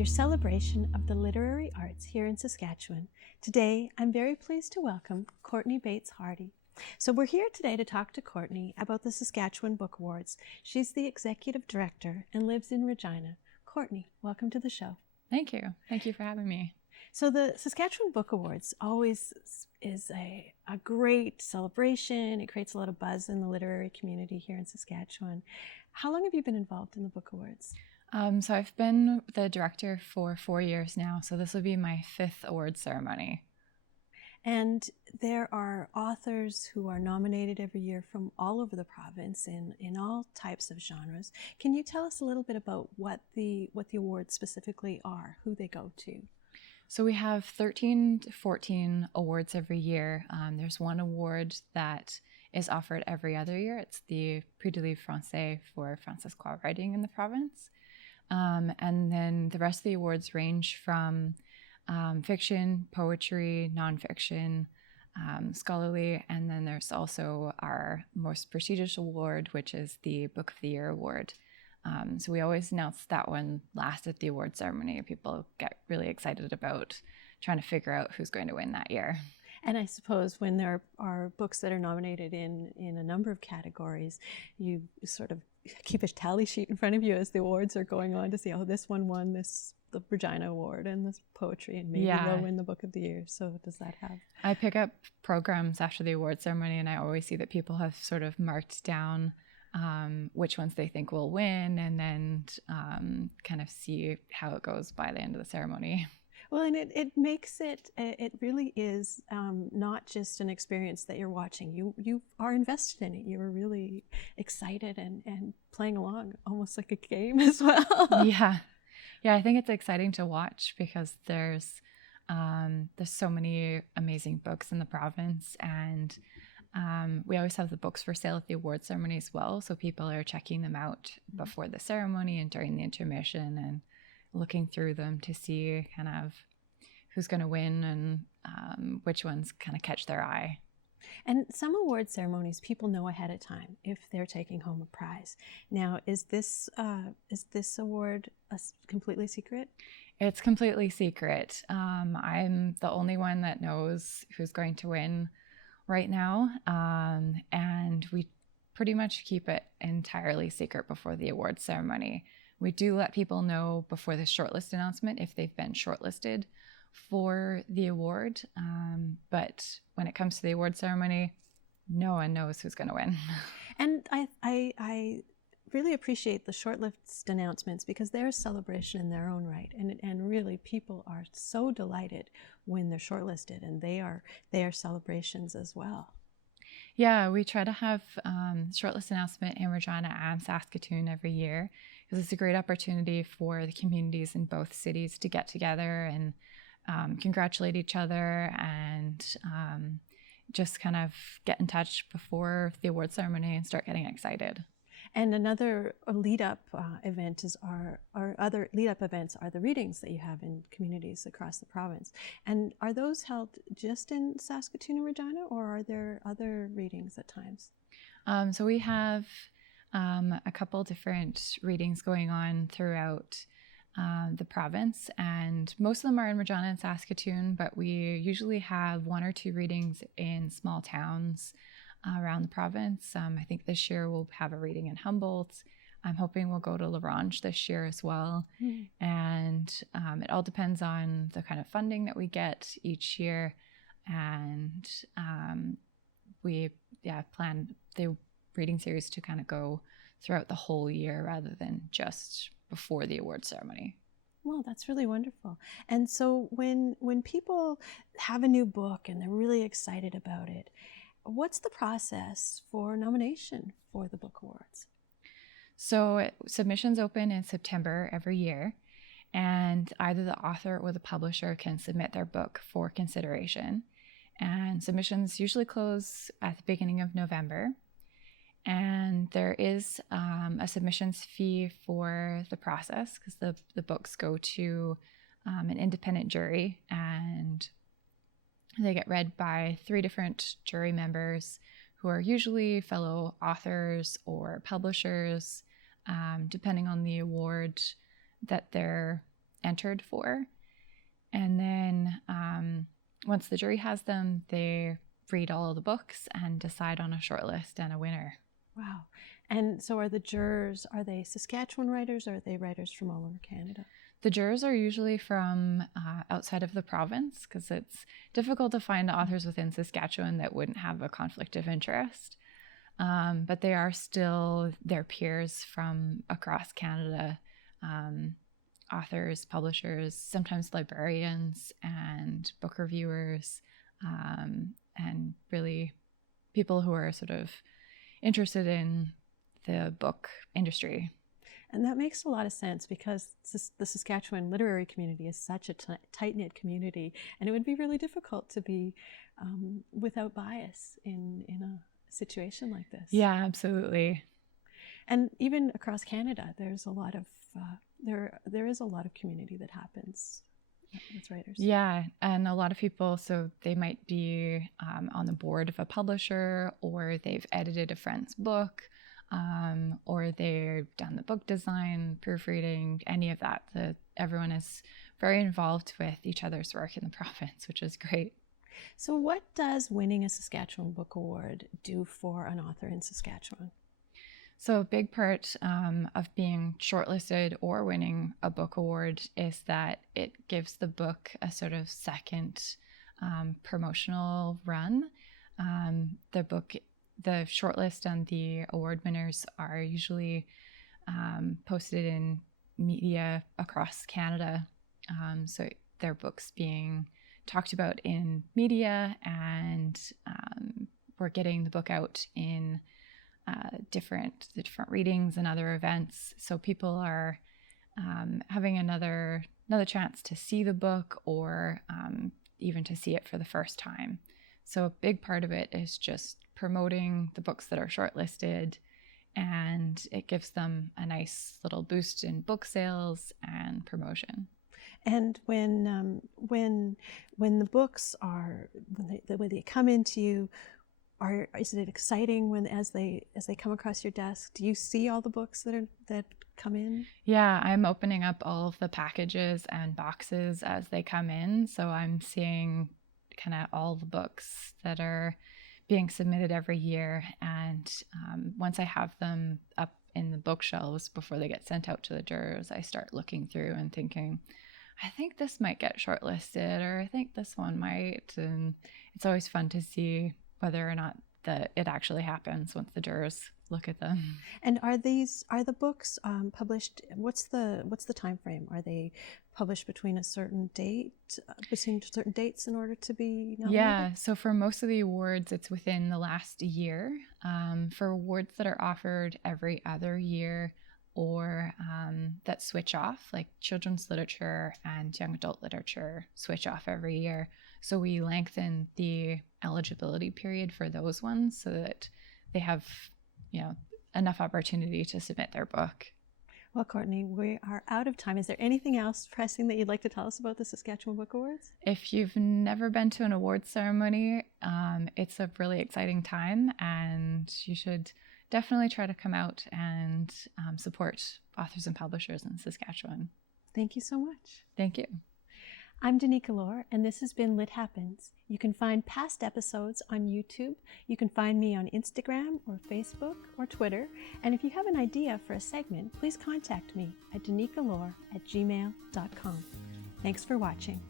your celebration of the literary arts here in Saskatchewan. Today, I'm very pleased to welcome Courtney Bates-Hardy. So we're here today to talk to Courtney about the Saskatchewan Book Awards. She's the executive director and lives in Regina. Courtney, welcome to the show. Thank you. Thank you for having me. So the Saskatchewan Book Awards always is a great celebration. It creates a lot of buzz in the literary community here in Saskatchewan. How long have you been involved in the Book Awards? So I've been the director for 4 years now, so this will be my 5th award ceremony. And there are authors who are nominated every year from all over the province in all types of genres. Can you tell us a little bit about what the awards specifically are, who they go to? So we have 13 to 14 awards every year. There's one award that is offered every other year. It's the Prix du Livre Français for Francescois writing in the province. And then the rest of the awards range from fiction, poetry, nonfiction, scholarly, and then there's also our most prestigious award, which is the Book of the Year award. So we always announce that one last at the award ceremony. People get really excited about trying to figure out who's going to win that year. And I suppose when there are books that are nominated in a number of categories, you sort of keep a tally sheet in front of you as the awards are going on to see, oh, this one won the Regina Award and this poetry, and maybe they'll win the Book of the Year. So does that have? I pick up programs after the award ceremony, and I always see that people have sort of marked down which ones they think will win, and then kind of see how it goes by the end of the ceremony. Well, and it makes it really is not just an experience that you're watching. You are invested in it. You're really excited and playing along, almost like a game as well. Yeah, I think it's exciting to watch because there's so many amazing books in the province, and we always have the books for sale at the award ceremony as well. So people are checking them out before the ceremony and during the intermission and looking through them to see kind of who's going to win and which ones kind of catch their eye. And some award ceremonies, people know ahead of time if they're taking home a prize. Now, is this award completely secret? It's completely secret. I'm the only one that knows who's going to win right now, and we pretty much keep it entirely secret before the award ceremony. We do let people know before the shortlist announcement if they've been shortlisted for the award, but when it comes to the award ceremony, no one knows who's going to win. And I really appreciate the shortlist announcements because they're a celebration in their own right, and really people are so delighted when they're shortlisted, and they are celebrations as well. Yeah, we try to have shortlist announcement in Regina and Saskatoon every year because it's a great opportunity for the communities in both cities to get together and congratulate each other and just kind of get in touch before the award ceremony and start getting excited. And another lead-up event is other lead-up events are the readings that you have in communities across the province. And are those held just in Saskatoon and Regina, or are there other readings at times? So we have a couple different readings going on throughout the province, and most of them are in Regina and Saskatoon, but we usually have 1 or 2 readings in small towns around the province. I think this year we'll have a reading in Humboldt. I'm hoping we'll go to La Ronge this year as well. And it all depends on the kind of funding that we get each year. And we plan the reading series to kind of go throughout the whole year rather than just before the award ceremony. Well, that's really wonderful. And so when people have a new book and they're really excited about it, what's the process for nomination for the Book Awards? So submissions open in September every year, and either the author or the publisher can submit their book for consideration. And submissions usually close at the beginning of November. And there is a submissions fee for the process because the books go to an independent jury, and they get read by 3 different jury members who are usually fellow authors or publishers, depending on the award that they're entered for. And then once the jury has them, they read all of the books and decide on a shortlist and a winner. Wow. And so are the jurors, are they Saskatchewan writers or are they writers from all over Canada? The jurors are usually from outside of the province, because it's difficult to find authors within Saskatchewan that wouldn't have a conflict of interest. But they are still their peers from across Canada, authors, publishers, sometimes librarians and book reviewers, and really people who are sort of interested in the book industry. And that makes a lot of sense, because the Saskatchewan literary community is such a tight-knit community, and it would be really difficult to be without bias in a situation like this. Yeah, absolutely. And even across Canada, there's a lot of there is a lot of community that happens with writers. Yeah, and a lot of people, so they might be on the board of a publisher, or they've edited a friend's book, or they've done the book design, proofreading, any of that. Everyone is very involved with each other's work in the province, which is great. So what does winning a Saskatchewan Book Award do for an author in Saskatchewan? So a big part of being shortlisted or winning a book award is that it gives the book a sort of second promotional run. The shortlist and the award winners are usually posted in media across Canada. So their books being talked about in media, and we're getting the book out in different readings and other events. So people are having another chance to see the book, or even to see it for the first time. So a big part of it is just promoting the books that are shortlisted, and it gives them a nice little boost in book sales and promotion. And when the books are when they come into you, is it exciting as they come across your desk? Do you see all the books that come in? Yeah, I'm opening up all of the packages and boxes as they come in, so I'm seeing kind of all the books that are being submitted every year. And once I have them up in the bookshelves before they get sent out to the jurors, I start looking through and thinking, I think this might get shortlisted, or I think this one might. And it's always fun to see whether or not it actually happens once the jurors look at them. And are the books published? What's the time frame? Are they published between certain dates in order to be nominated? Yeah, so for most of the awards, it's within the last year. For awards that are offered every other year, or that switch off, like children's literature and young adult literature switch off every year. So we lengthen the eligibility period for those ones so that they have, enough opportunity to submit their book. Well, Courtney, we are out of time. Is there anything else pressing that you'd like to tell us about the Saskatchewan Book Awards? If you've never been to an awards ceremony, it's a really exciting time, and you should definitely try to come out and support authors and publishers in Saskatchewan. Thank you so much. Thank you. I'm Danica Lorer, and this has been Lit Happens. You can find past episodes on YouTube. You can find me on Instagram or Facebook or Twitter. And if you have an idea for a segment, please contact me at danicalorer@gmail.com. Thanks for watching.